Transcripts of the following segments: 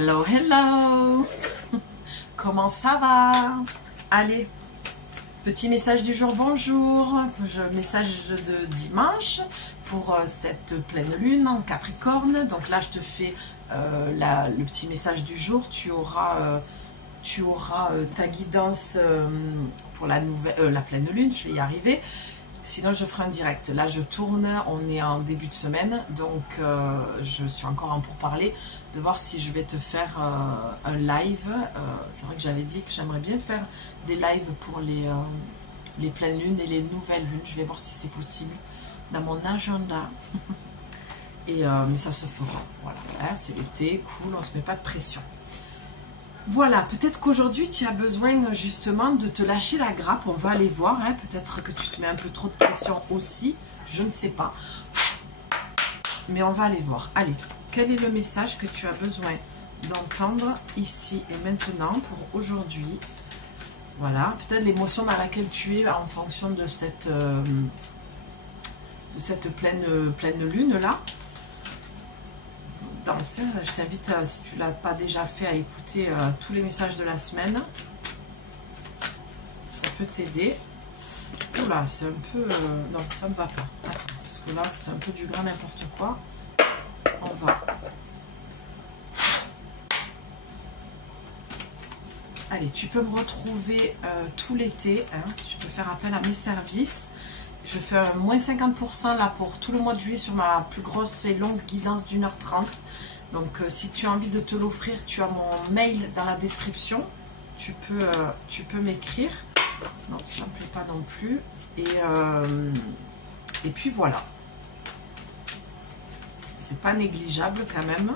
Hello, hello. Comment ça va? Allez, petit message du jour, bonjour. Message de dimanche pour cette pleine lune en Capricorne. Donc là, je te fais le petit message du jour. Tu auras ta guidance pour la pleine lune, je vais y arriver. Sinon, je ferai un direct. Là, je tourne, on est en début de semaine, donc je suis encore en pourparlers de voir si je vais te faire un live. C'est vrai que j'avais dit que j'aimerais bien faire des lives pour les pleines lunes et les nouvelles lunes. Je vais voir si c'est possible dans mon agenda. Mais ça se fera. Voilà, hein, c'est l'été, cool, on ne se met pas de pression. Voilà, peut-être qu'aujourd'hui tu as besoin justement de te lâcher la grappe, on va aller voir, hein. Peut-être que tu te mets un peu trop de pression aussi, je ne sais pas. Mais on va aller voir. Allez, quel est le message que tu as besoin d'entendre ici et maintenant pour aujourd'hui? Voilà, peut-être l'émotion dans laquelle tu es en fonction de cette pleine lune là. Je t'invite, si tu ne l'as pas déjà fait, à écouter tous les messages de la semaine. Ça peut t'aider. Oula, c'est un peu... non, ça ne va pas. Attends, parce que là, c'est un peu du grand n'importe quoi. On va... Allez, tu peux me retrouver tout l'été. Hein. Tu peux faire appel à mes services. Je fais un moins 50% là pour tout le mois de juillet sur ma plus grosse et longue guidance d'1h30. Donc si tu as envie de te l'offrir, tu as mon mail dans la description. Tu peux m'écrire. Non, ça ne me plaît pas non plus. Et puis voilà. C'est pas négligeable quand même.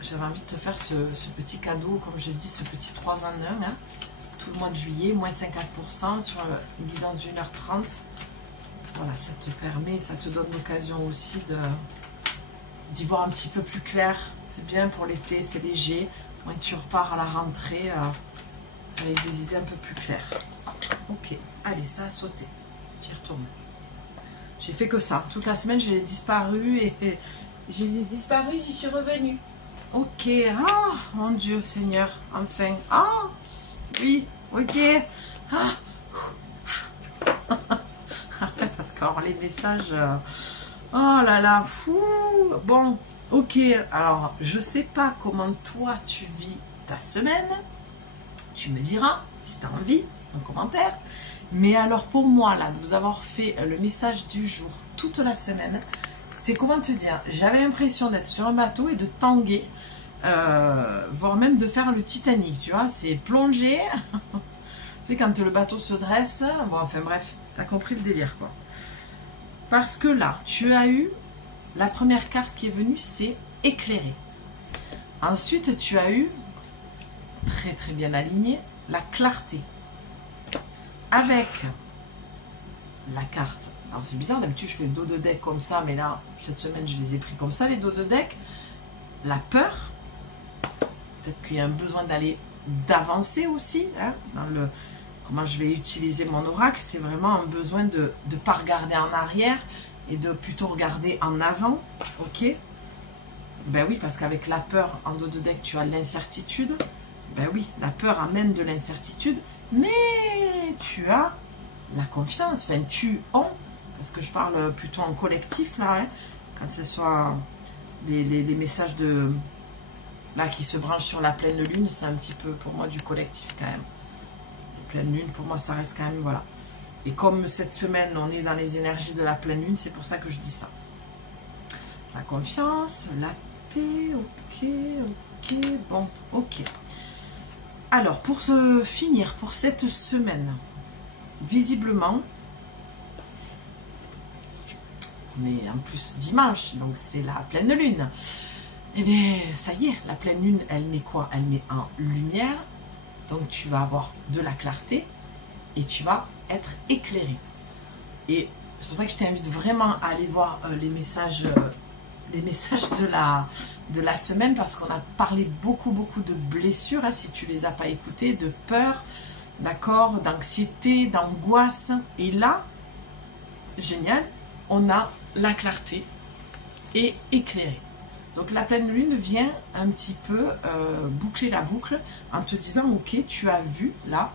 J'avais envie de te faire ce petit cadeau, comme je dis, ce petit 3 en 1. Hein. Tout le mois de juillet, moins 50% sur une guidance d'1h30. Voilà, ça te permet, ça te donne l'occasion aussi d'y voir un petit peu plus clair. C'est bien pour l'été, c'est léger. Moins tu repars à la rentrée avec des idées un peu plus claires. Ok, allez, ça a sauté. J'y retourne. J'ai fait que ça. Toute la semaine, j'ai disparu et j'ai disparu, j'y suis revenue. Ok, ah, mon Dieu Seigneur, enfin. Ah, oui. Ok. Ah. Parce que alors, les messages... oh là là. Fou. Bon, ok. Alors, je sais pas comment toi tu vis ta semaine. Tu me diras si tu as envie, en commentaire. Mais alors pour moi, là, de vous avoir fait le message du jour toute la semaine, c'était comment te dire, j'avais l'impression d'être sur un bateau et de tanguer. Voire même de faire le Titanic, tu vois, c'est plonger. Tu sais, quand le bateau se dresse, bon, enfin bref, t'as compris le délire, quoi. Parce que là, tu as eu, la première carte qui est venue, c'est éclairé. Ensuite, tu as eu, très très bien aligné, la clarté. Avec la carte, alors c'est bizarre, d'habitude je fais le dos de deck comme ça, mais là, cette semaine, je les ai pris comme ça, les dos de deck. La peur. Peut-être qu'il y a un besoin d'avancer aussi, hein, dans comment je vais utiliser mon oracle. C'est vraiment un besoin de ne pas regarder en arrière et de plutôt regarder en avant. Ok? Ben oui, parce qu'avec la peur, en dos de deck, tu as l'incertitude. Ben oui, la peur amène de l'incertitude, mais tu as la confiance. Enfin, parce que je parle plutôt en collectif, là, hein, quand ce soit les messages là qui se branchent sur la pleine lune, c'est un petit peu pour moi du collectif quand même. La pleine lune, pour moi, ça reste quand même, voilà. Et comme cette semaine, on est dans les énergies de la pleine lune, c'est pour ça que je dis ça. La confiance, la paix, ok, bon, ok. Alors, pour finir, pour cette semaine, visiblement, on est en plus dimanche, donc c'est la pleine lune. Eh bien, ça y est, la pleine lune, elle met quoi? Elle met en lumière. Donc, tu vas avoir de la clarté et tu vas être éclairé. Et c'est pour ça que je t'invite vraiment à aller voir les messages de la semaine, parce qu'on a parlé beaucoup de blessures, hein, si tu les as pas écoutées, de peur, d'accord, d'anxiété, d'angoisse. Et là, génial, on a la clarté et éclairé. Donc la pleine lune vient un petit peu boucler la boucle en te disant ok, tu as vu là,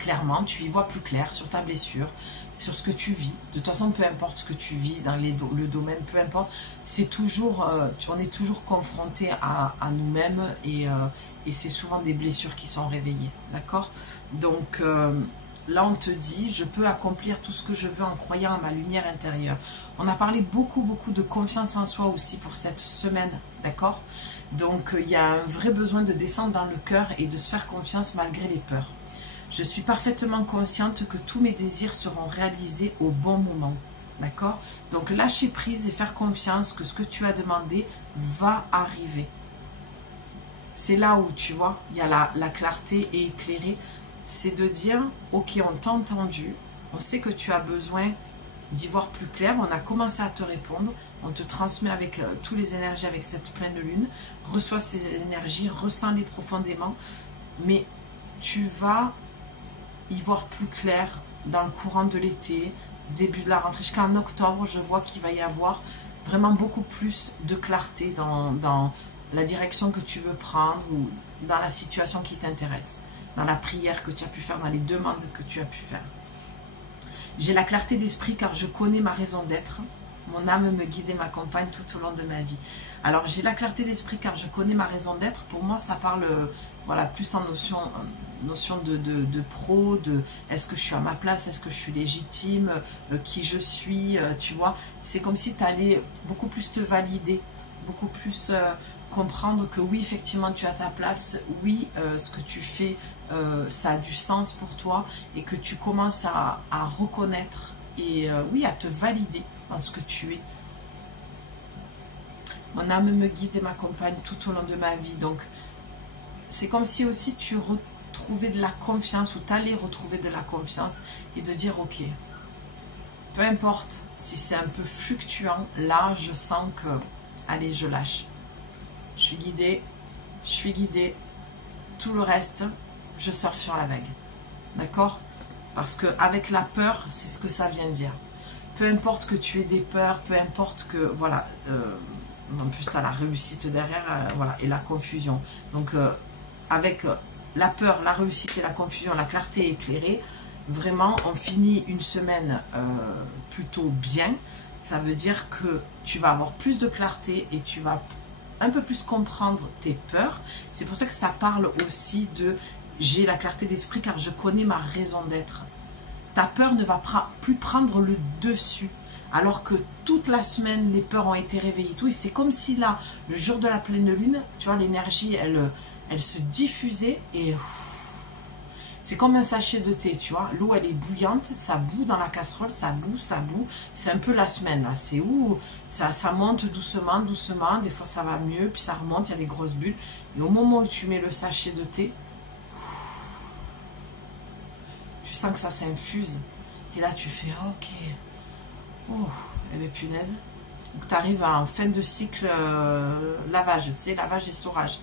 clairement, tu y vois plus clair sur ta blessure, sur ce que tu vis. De toute façon, peu importe ce que tu vis dans le domaine, peu importe, c'est toujours, on est toujours confronté à nous-mêmes et c'est souvent des blessures qui sont réveillées, d'accord? Donc là, on te dit, je peux accomplir tout ce que je veux en croyant à ma lumière intérieure. On a parlé beaucoup de confiance en soi aussi pour cette semaine, d'accord? Donc, il y a un vrai besoin de descendre dans le cœur et de se faire confiance malgré les peurs. Je suis parfaitement consciente que tous mes désirs seront réalisés au bon moment, d'accord? Donc, lâcher prise et faire confiance que ce que tu as demandé va arriver. C'est là où, tu vois, il y a la clarté et éclairée. C'est de dire, ok, on t'a entendu, on sait que tu as besoin d'y voir plus clair, on a commencé à te répondre, on te transmet avec toutes les énergies avec cette pleine lune, reçois ces énergies, ressens-les profondément, mais tu vas y voir plus clair dans le courant de l'été, début de la rentrée, jusqu'en octobre, je vois qu'il va y avoir vraiment beaucoup plus de clarté dans la direction que tu veux prendre ou dans la situation qui t'intéresse, dans la prière que tu as pu faire, dans les demandes que tu as pu faire. J'ai la clarté d'esprit car je connais ma raison d'être. Mon âme me guide et m'accompagne tout au long de ma vie. Alors j'ai la clarté d'esprit car je connais ma raison d'être. Pour moi ça parle voilà, plus en notion de pro, de est-ce que je suis à ma place, est-ce que je suis légitime, qui je suis, tu vois. C'est comme si tu allais beaucoup plus te valider, beaucoup plus comprendre que oui, effectivement, tu as ta place, oui, ce que tu fais, ça a du sens pour toi et que tu commences à reconnaître et oui, à te valider dans ce que tu es. Mon âme me guide et m'accompagne tout au long de ma vie. Donc, c'est comme si aussi tu retrouvais de la confiance ou tu allais retrouver de la confiance et de dire, ok, peu importe si c'est un peu fluctuant, là, je sens que, allez, je lâche. Je suis guidée, tout le reste, je surfe sur la vague. D'accord? Parce qu'avec la peur, c'est ce que ça vient dire. Peu importe que tu aies des peurs, peu importe que, voilà, en plus tu as la réussite derrière, voilà, et la confusion. Donc, avec la peur, la réussite et la confusion, la clarté éclairée, vraiment, on finit une semaine plutôt bien. Ça veut dire que tu vas avoir plus de clarté et tu vas un peu plus comprendre tes peurs. C'est pour ça que ça parle aussi de j'ai la clarté d'esprit car je connais ma raison d'être. Ta peur ne va plus prendre le dessus alors que toute la semaine les peurs ont été réveillées tout, et c'est comme si là le jour de la pleine lune, tu vois, l'énergie elle se diffusait et c'est comme un sachet de thé, tu vois, l'eau elle est bouillante, ça bout dans la casserole, ça bout, c'est un peu la semaine là, c'est où ça monte doucement, des fois ça va mieux, puis ça remonte, il y a des grosses bulles, et au moment où tu mets le sachet de thé, tu sens que ça s'infuse, et là tu fais ok, oh, eh bien punaise, donc tu arrives en fin de cycle lavage, tu sais, lavage et saurage,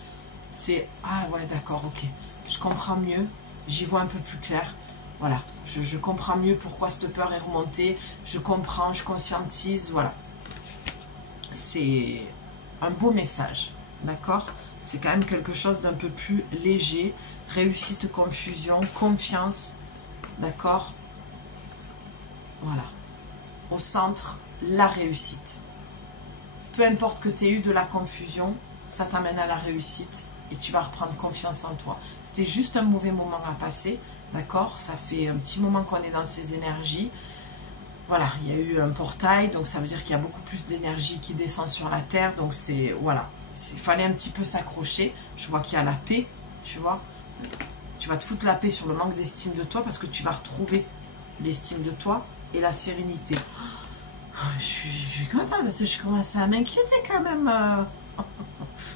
c'est ah ouais d'accord, ok, je comprends mieux. J'y vois un peu plus clair, voilà, je comprends mieux pourquoi cette peur est remontée, je comprends, je conscientise, voilà. C'est un beau message, d'accord? C'est quand même quelque chose d'un peu plus léger, réussite, confusion, confiance, d'accord? Voilà, au centre, la réussite. Peu importe que tu aies eu de la confusion, ça t'amène à la réussite. Et tu vas reprendre confiance en toi. C'était juste un mauvais moment à passer, d'accord? Ça fait un petit moment qu'on est dans ces énergies. Voilà, il y a eu un portail, donc ça veut dire qu'il y a beaucoup plus d'énergie qui descend sur la terre. Donc c'est, voilà, il fallait un petit peu s'accrocher. Je vois qu'il y a la paix, tu vois. Tu vas te foutre la paix sur le manque d'estime de toi parce que tu vas retrouver l'estime de toi et la sérénité. Je suis contente parce que je commence à m'inquiéter quand même.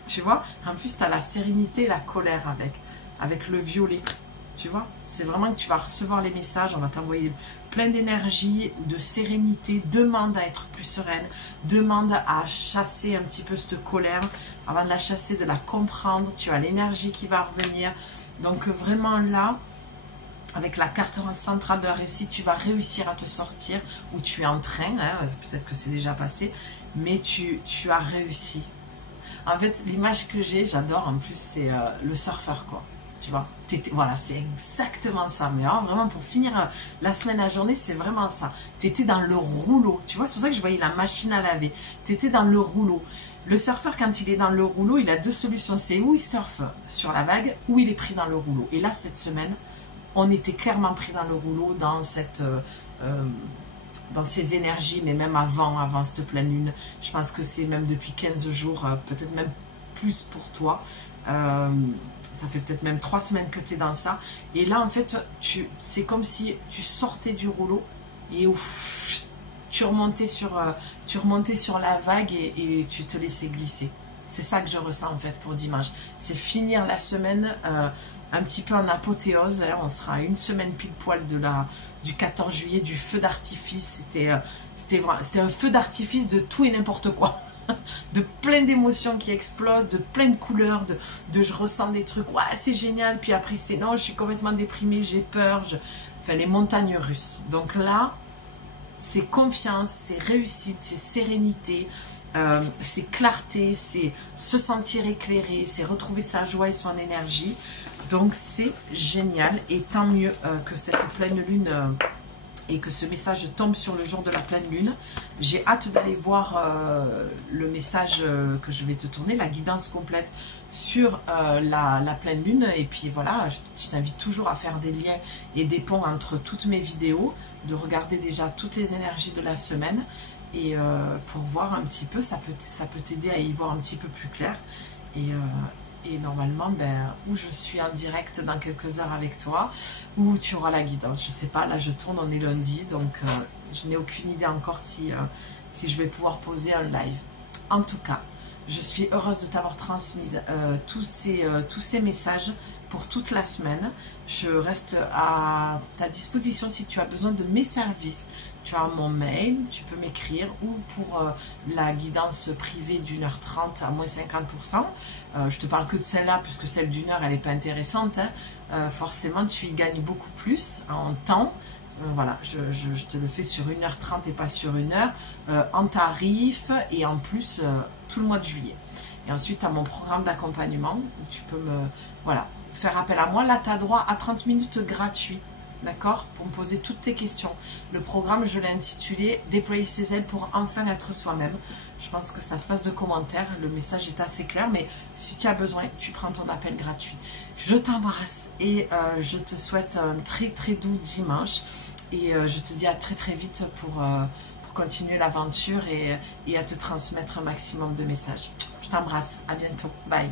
Tu vois, en plus tu as la sérénité et la colère avec le violet, tu vois, c'est vraiment que tu vas recevoir les messages, on va t'envoyer plein d'énergie, de sérénité, demande à être plus sereine, demande à chasser un petit peu cette colère, avant de la chasser, de la comprendre, tu as l'énergie qui va revenir, donc vraiment là, avec la carte centrale de la réussite, tu vas réussir à te sortir, ou tu es en train, hein, peut-être que c'est déjà passé, mais tu as réussi. En fait, l'image que j'ai, j'adore en plus, c'est le surfeur, quoi. Tu vois, voilà, c'est exactement ça. Mais alors, vraiment, pour finir la semaine à journée, c'est vraiment ça. Tu étais dans le rouleau. Tu vois, c'est pour ça que je voyais la machine à laver. Tu étais dans le rouleau. Le surfeur, quand il est dans le rouleau, il a deux solutions. C'est où il surfe sur la vague, ou il est pris dans le rouleau. Et là, cette semaine, on était clairement pris dans le rouleau, dans ces énergies, mais même avant cette pleine lune. Je pense que c'est même depuis 15 jours, peut-être même plus pour toi. Ça fait peut-être même 3 semaines que tu es dans ça. Et là, en fait, c'est comme si tu sortais du rouleau et ouf, tu remontais sur la vague et tu te laissais glisser. C'est ça que je ressens en fait pour dimanche. C'est finir la semaine un petit peu en apothéose. Hein. On sera à une semaine pile poil du 14 juillet, du feu d'artifice. C'était un feu d'artifice de tout et n'importe quoi. De plein d'émotions qui explosent, de plein de couleurs, de je ressens des trucs, ouais c'est génial, puis après c'est non, je suis complètement déprimée, j'ai peur, enfin les montagnes russes. Donc là, c'est confiance, c'est réussite, c'est sérénité, c'est clarté, c'est se sentir éclairé, c'est retrouver sa joie et son énergie. Donc c'est génial et tant mieux que cette pleine lune et que ce message tombe sur le jour de la pleine lune. J'ai hâte d'aller voir le message que je vais te tourner, la guidance complète sur la pleine lune. Et puis voilà, je t'invite toujours à faire des liens et des ponts entre toutes mes vidéos, de regarder déjà toutes les énergies de la semaine et pour voir un petit peu, ça peut t'aider à y voir un petit peu plus clair. Et normalement, où je suis en direct dans quelques heures avec toi, ou tu auras la guidance. Je sais pas, là je tourne, on est lundi, donc je n'ai aucune idée encore si je vais pouvoir poser un live. En tout cas, je suis heureuse de t'avoir transmis tous ces messages pour toute la semaine. Je reste à ta disposition si tu as besoin de mes services. Tu as mon mail, tu peux m'écrire, ou pour la guidance privée d'1h30 à moins 50%. Je te parle que de celle-là, puisque celle d'1 heure, elle n'est pas intéressante. Hein. Forcément, tu y gagnes beaucoup plus en temps. Voilà, je te le fais sur 1h30 et pas sur 1 heure, en tarif, et en plus, tout le mois de juillet. Et ensuite, tu as mon programme d'accompagnement, où tu peux faire appel à moi. Là, tu as droit à 30 minutes gratuits. D'accord, pour me poser toutes tes questions. Le programme, je l'ai intitulé « Déployer ses ailes pour enfin être soi-même ». Je pense que ça se passe de commentaires. Le message est assez clair, mais si tu as besoin, tu prends ton appel gratuit. Je t'embrasse et je te souhaite un très très doux dimanche. Et je te dis à très très vite pour continuer l'aventure et à te transmettre un maximum de messages. Je t'embrasse. À bientôt. Bye.